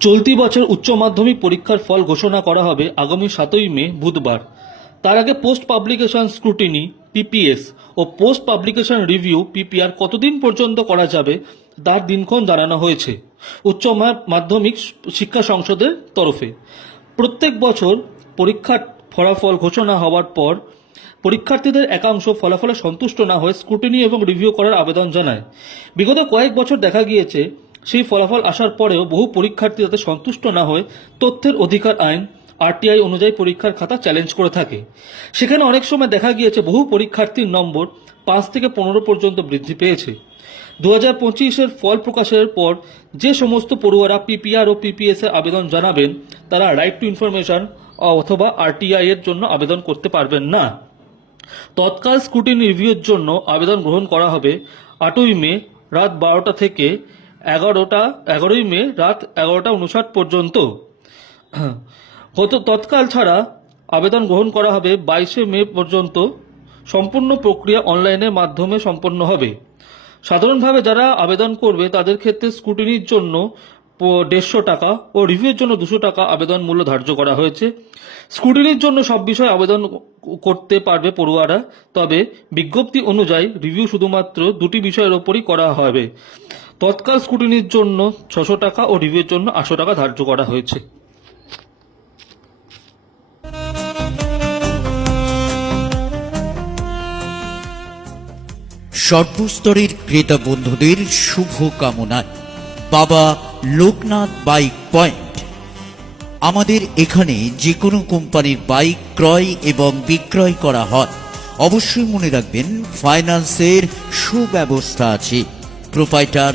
চলতি বছর উচ্চ মাধ্যমিক পরীক্ষার ফল ঘোষণা করা হবে আগামী সাতই মে, বুধবার। তার আগে পোস্ট পাবলিকেশন স্ক্রুটিনি, পিপিএস, ও পোস্ট পাবলিকেশন রিভিউ, পিপিআর কতদিন পর্যন্ত করা যাবে, তার দিনক্ষণ জানানো হয়েছে উচ্চ মাধ্যমিক শিক্ষা সংসদের তরফে। প্রত্যেক বছর পরীক্ষার ফলাফল ঘোষণা হওয়ার পর পরীক্ষার্থীদের একাংশ ফলাফলে সন্তুষ্ট না হয়ে স্ক্রুটিনি এবং রিভিউ করার আবেদন জানায়। বিগত কয়েক বছর দেখা গিয়েছে সেই ফলাফল আসার পরেও বহু পরীক্ষার্থী তাতে সন্তুষ্ট না হয়ে, তথ্যের অধিকার আইন, আরটিআই অনুযায়ী পরীক্ষার খাতা চ্যালেঞ্জ করে থাকে। সেখানে অনেক সময় দেখা গিয়েছে বহু পরীক্ষার্থীর নম্বর পাঁচ থেকে পনেরো পর্যন্ত বৃদ্ধি পেয়েছে। দু হাজার পঁচিশের ফল প্রকাশের পর যে সমস্ত পড়ুয়ারা পিপিআর ও পিপিএস এর আবেদন জানাবেন, তারা রাইট টু ইনফরমেশন অথবা আরটিআই এর জন্য আবেদন করতে পারবেন না। তৎকাল স্ক্রুটিনি রিভিউর জন্য আবেদন গ্রহণ করা হবে আটই মে রাত বারোটা থেকে এগারোটা, এগারোই মে রাত এগারোটা উনষাট পর্যন্ত। গত তৎকাল ছাড়া আবেদন গ্রহণ করা হবে বাইশে মে পর্যন্ত। সম্পূর্ণ প্রক্রিয়া অনলাইনের মাধ্যমে সম্পন্ন হবে। সাধারণভাবে যারা আবেদন করবে, তাদের ক্ষেত্রে স্ক্রুটিনির জন্য দেড়শো টাকা ও রিভিউর জন্য দুশো টাকা আবেদন মূল্য ধার্য করা হয়েছে। স্ক্রুটিনির জন্য সব বিষয়ে আবেদন করতে পারবে পড়ুয়ারা, তবে বিজ্ঞপ্তি অনুযায়ী রিভিউ শুধুমাত্র দুটি বিষয়ের ওপরই করা হবে। তৎকাল স্ক্রুটিনির জন্য ছশো টাকা ও রিভিউর জন্য আটশো টাকা ধার্য করা হয়েছে। সর্বস্তরের ক্রেতা বন্ধুদের শুভ কামনায় বাবা লোকনাথ বাইক পয়েন্ট। আমাদের এখানে যে কোনো কোম্পানির বাইক ক্রয় এবং বিক্রয় করা হয়। অবশ্যই মনে রাখবেন, ফাইন্যান্সের সুব্যবস্থা আছে। প্রোপাইটার